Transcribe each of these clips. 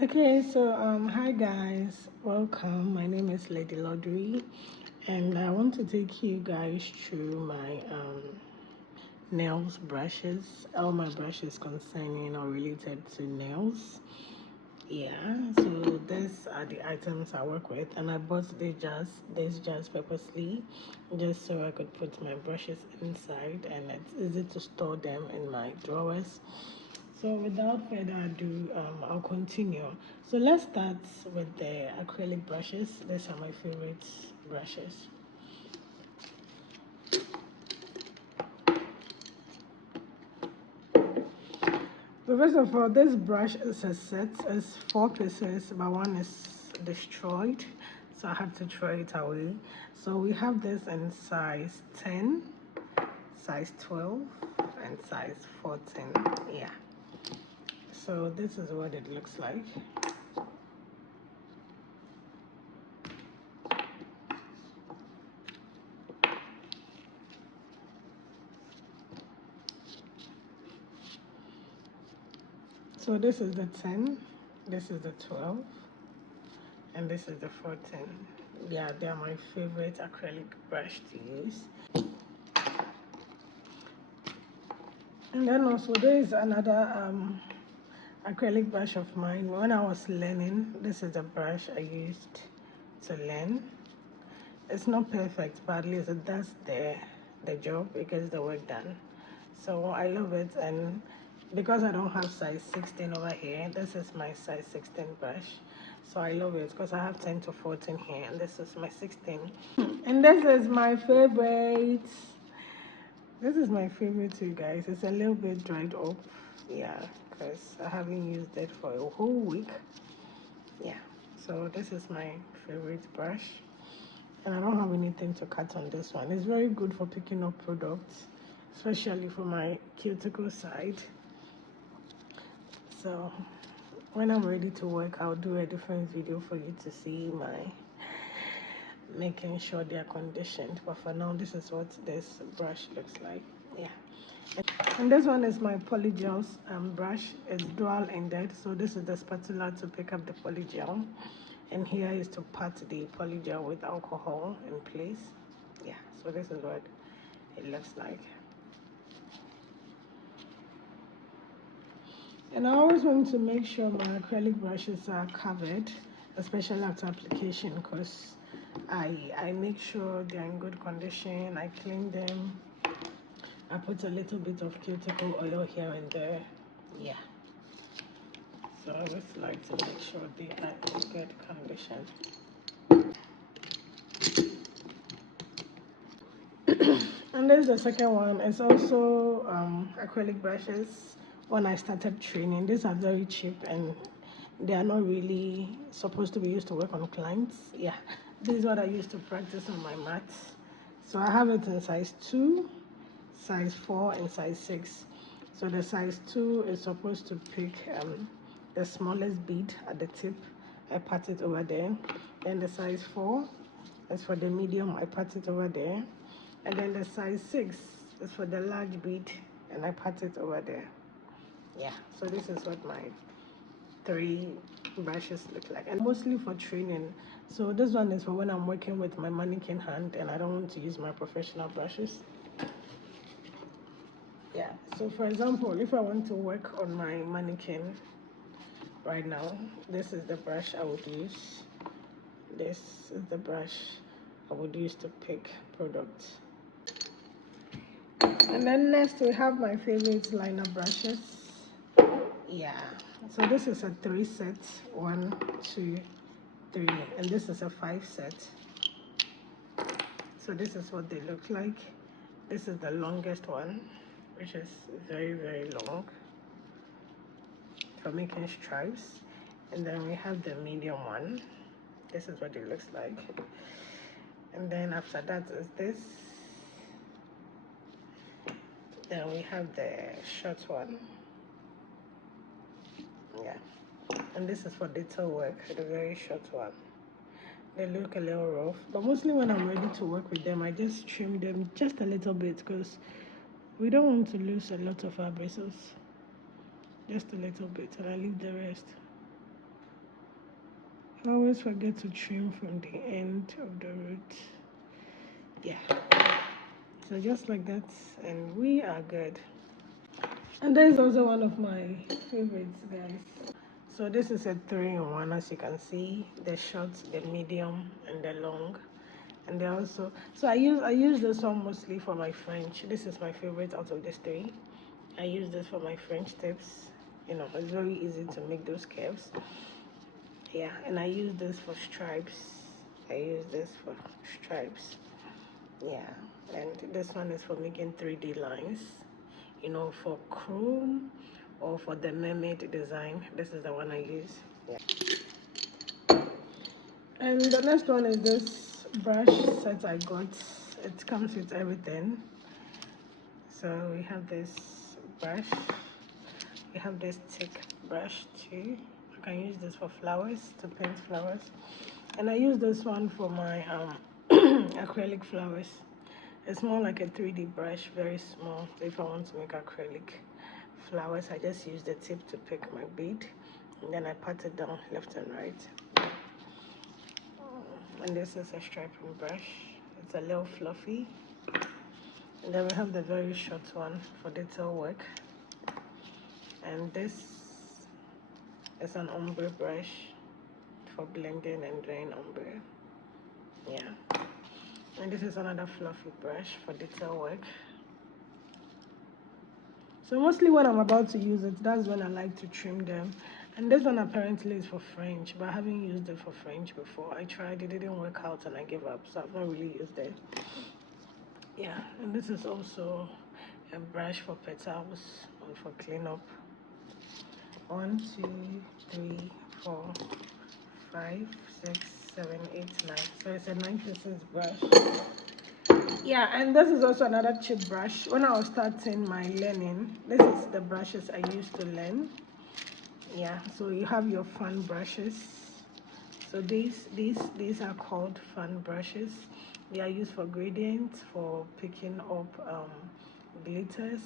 Okay, so hi guys, welcome. My name is Lady Laudry, and I want to take you guys through my nails brushes, all my brushes concerning or related to nails. Yeah, so these are the items I work with, and I bought these jars purposely, just so I could put my brushes inside, and it's easy to store them in my drawers. So without further ado, I'll continue. So let's start with the acrylic brushes. These are my favorite brushes. So first of all, this brush is a set. It's 4 pieces, but one is destroyed, so I had to throw it away. So we have this in size 10, size 12, and size 14. Yeah. So this is what it looks like. So this is the 10, this is the 12, and this is the 14. Yeah, they are my favorite acrylic brush to use. And then also there is another acrylic brush of mine. When I was learning, this is the brush I used to learn. It's not perfect, but at least it does the job. It gets the work done. So I love it, and because I don't have size 16 over here, this is my size 16 brush. So I love it because I have 10 to 14 here, and this is my 16. And this is my favorite. This is my favorite too, guys. It's a little bit dried up. Yeah, because I haven't used it for a whole week. Yeah, so this is my favorite brush. And I don't have anything to cut on this one. It's very good for picking up products, especially for my cuticle side. So when I'm ready to work, I'll do a different video for you to see my making sure they are conditioned. But for now, this is what this brush looks like. Yeah. And this one is my polygel brush. It's dual ended, so this is the spatula to pick up the polygel, and here is to pat the polygel with alcohol in place. Yeah, so this is what it looks like. And I always want to make sure my acrylic brushes are covered, especially after application, because I make sure they're in good condition. I clean them. I put a little bit of cuticle oil here and there. Yeah. So I always like to make sure they are in good condition. And there's the second one. It's also acrylic brushes. When I started training, these are very cheap and they are not really supposed to be used to work on clients. Yeah, this is what I used to practice on my mats. So I have it in size 2, size 4, and size 6. So the size 2 is supposed to pick the smallest bead at the tip. I pat it over there. Then the size 4 is for the medium. I pat it over there. And then the size 6 is for the large bead, and I pat it over there. Yeah, so this is what my 3 brushes look like, and mostly for training. So this one is for when I'm working with my mannequin hand and I don't want to use my professional brushes. Yeah, so for example, if I want to work on my mannequin right now, this is the brush I would use. This is the brush I would use to pick products. And then next we have my favorite liner brushes. Yeah, so this is a 3 set, 1, 2, 3, and this is a 5 set. So this is what they look like. This is the longest one, which is very, very long for making stripes. And then we have the medium one. This is what it looks like. And then after that is this. Then we have the short one. Yeah. And this is for detail work, the very short one. They look a little rough, but mostly when I'm ready to work with them, I just trim them just a little bit because we don't want to lose a lot of our bristles. Just a little bit, and I leave the rest. I always forget to trim from the end of the root. Yeah, so just like that, and we are good. And that is also one of my favorites, guys. So this is a 3-in-1, as you can see, the short, the medium, and the long. And they also, so I use this one mostly for my French. This is my favorite out of these 3. I use this for my French tips. You know, it's very easy to make those curves. Yeah, and I use this for stripes. I use this for stripes. Yeah, and this one is for making 3D lines. You know, for chrome or for the mermaid design. This is the one I use. Yeah. And the next one is this brush set I got. It comes with everything. So we have this brush. We have this thick brush too. I can use this for flowers, to paint flowers. And I use this one for my acrylic flowers. It's more like a 3D brush, very small. If I want to make acrylic flowers, I just use the tip to pick my bead, and then I pat it down left and right. And this is a striping brush. It's a little fluffy. And then we have the very short one for detail work. And this is an ombre brush for blending and doing ombre. Yeah. And this is another fluffy brush for detail work. So mostly when I'm about to use it, that's when I like to trim them. And this one apparently is for French, but I haven't used it for French before. I tried, it didn't work out and I gave up, so I've not really used it. Yeah, and this is also a brush for petals and for cleanup. 1, 2, 3, 4, 5, 6, 7, 8, 9. So it's a 9-pieces brush. Yeah, and this is also another cheap brush. When I was starting my learning, this is the brushes I used to learn. Yeah, so you have your fan brushes. So these are called fan brushes. They are used for gradients, for picking up glitters,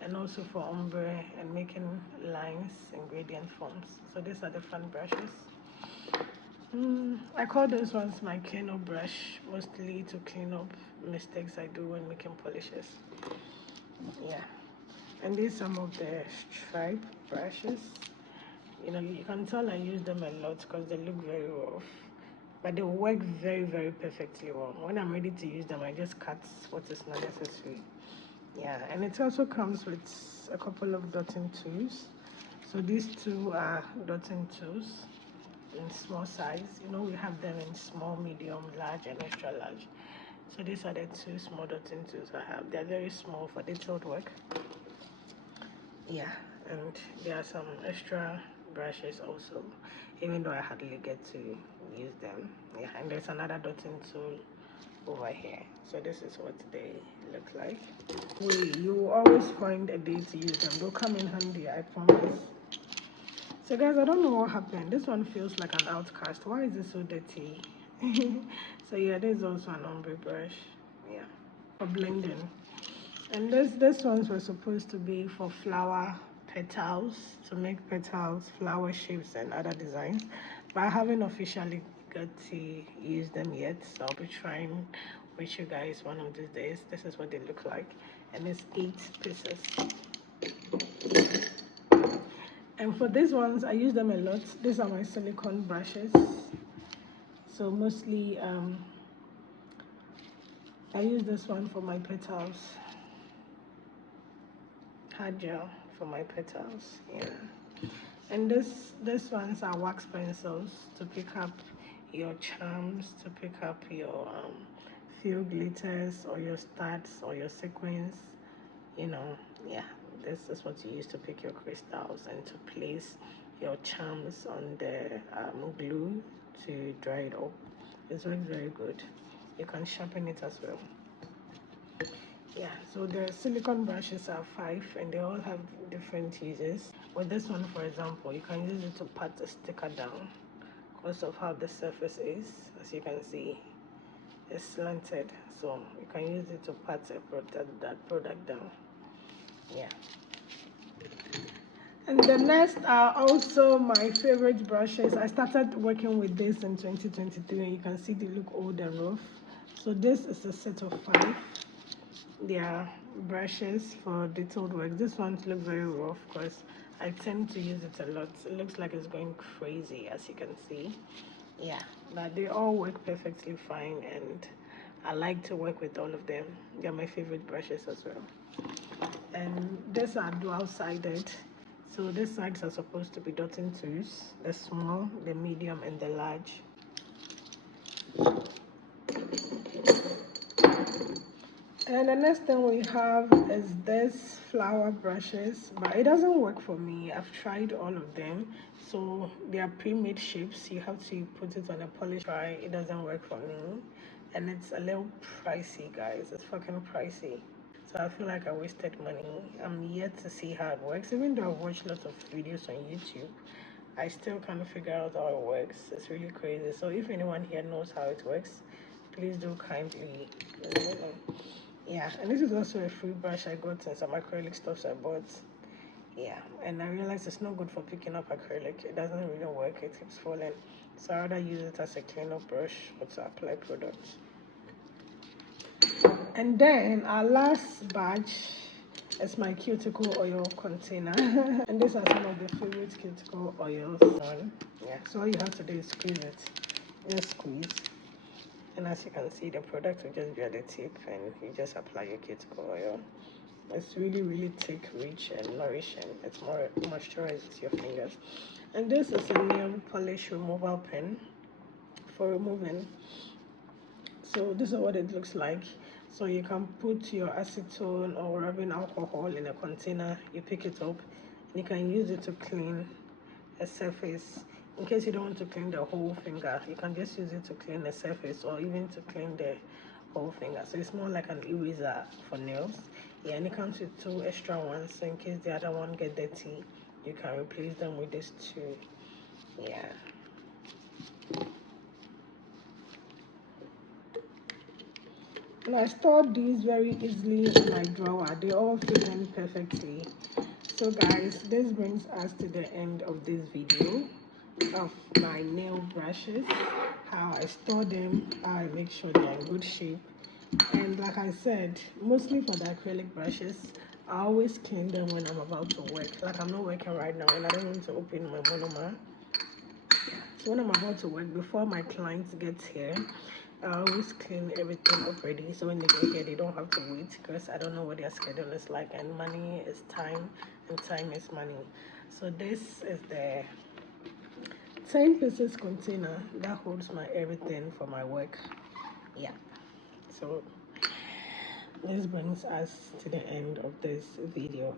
and also for ombre and making lines in gradient forms. So these are the fan brushes. I call those ones my cleanup brush, mostly to clean up mistakes I do when making polishes. Yeah, and these are some of the stripe brushes. You know, you can tell I use them a lot because they look very rough, but they work very, very perfectly well. When I'm ready to use them, I just cut what is not necessary. Yeah, and it also comes with a couple of dotting tools. So these two are dotting tools in small size. You know, we have them in small, medium, large, and extra large. So these are the 2 small dotting tools I have. They're very small for detailed work. Yeah, and there are some extra brushes also, even though I hardly get to use them. Yeah, and there's another dotting tool over here. So this is what they look like. You will always find a day to use them. They'll come in handy, I promise. So guys, I don't know what happened. This one feels like an outcast. Why is it so dirty? So yeah, there's also an ombre brush. Yeah, for blending. And this ones were supposed to be for flower petals, to make petals, flower shapes, and other designs. But I haven't officially got to use them yet. So I'll be trying with you guys one of these days. This is what they look like. And it's 8 pieces. And for these ones, I use them a lot. These are my silicone brushes. So mostly I use this one for my petals. Hard gel for my petals. Yeah. And this ones are wax pencils to pick up your charms, to pick up your few glitters or your studs or your sequins. You know, yeah, this is what you use to pick your crystals and to place your charms on the glue to dry it up. It's very, very good. You can sharpen it as well. Yeah, so the silicone brushes are 5 and they all have different uses. With this one, for example, you can use it to pat the sticker down because of how the surface is. As you can see, it's slanted, so you can use it to pat that product down. Yeah. And the next are also my favorite brushes. I started working with this in 2023 and you can see they look old and rough. So this is a set of 5. They are brushes for detailed work. This ones look very rough because I tend to use it a lot. It looks like it's going crazy, as you can see. Yeah, but they all work perfectly fine and I like to work with all of them. They're my favorite brushes as well. And these are dual-sided. So these sides are supposed to be dotting tools, the small, the medium, and the large. And the next thing we have is this flower brushes, but it doesn't work for me. I've tried all of them. So they are pre-made shapes. You have to put it on a polish try. It doesn't work for me. And it's a little pricey, guys. It's fucking pricey. So I feel like I wasted money. I'm yet to see how it works. Even though I've watched lots of videos on YouTube, I still can't figure out how it works. It's really crazy. So if anyone here knows how it works, please do kindly let me know. Yeah, and this is also a free brush I got in some acrylic stuff I bought. Yeah, and I realized it's not good for picking up acrylic. It doesn't really work. It keeps falling. So I rather use it as a cleanup brush or to apply products. And then our last batch is my cuticle oil container. And these are some of the favorite cuticle oils. Yeah, so all you have to do is squeeze it. Just squeeze. And as you can see, the product will just be at the tip and you just apply your cuticle oil. It's really, really thick, rich, and nourishing. It's more moisturizes your fingers. And this is a nail polish removal pen for removing. So this is what it looks like. So you can put your acetone or rubbing alcohol in a container, you pick it up, and you can use it to clean a surface. In case you don't want to clean the whole finger, you can just use it to clean the surface or even to clean the whole finger. So it's more like an eraser for nails. Yeah, and it comes with 2 extra ones, so in case the other one get dirty, you can replace them with this 2. Yeah. And I stored these very easily in my drawer. They all fit in perfectly. So guys, this brings us to the end of this video of my nail brushes, how I store them, how I make sure they're in good shape. And like I said, mostly for the acrylic brushes, I always clean them when I'm about to work. Like I'm not working right now and I don't want to open my monomer. So when I'm about to work, before my clients get here, I always clean everything up ready. So when they get here, they don't have to wait because I don't know what their schedule is like. And money is time and time is money. So this is the 10 pieces container that holds my everything for my work. Yeah. So this brings us to the end of this video.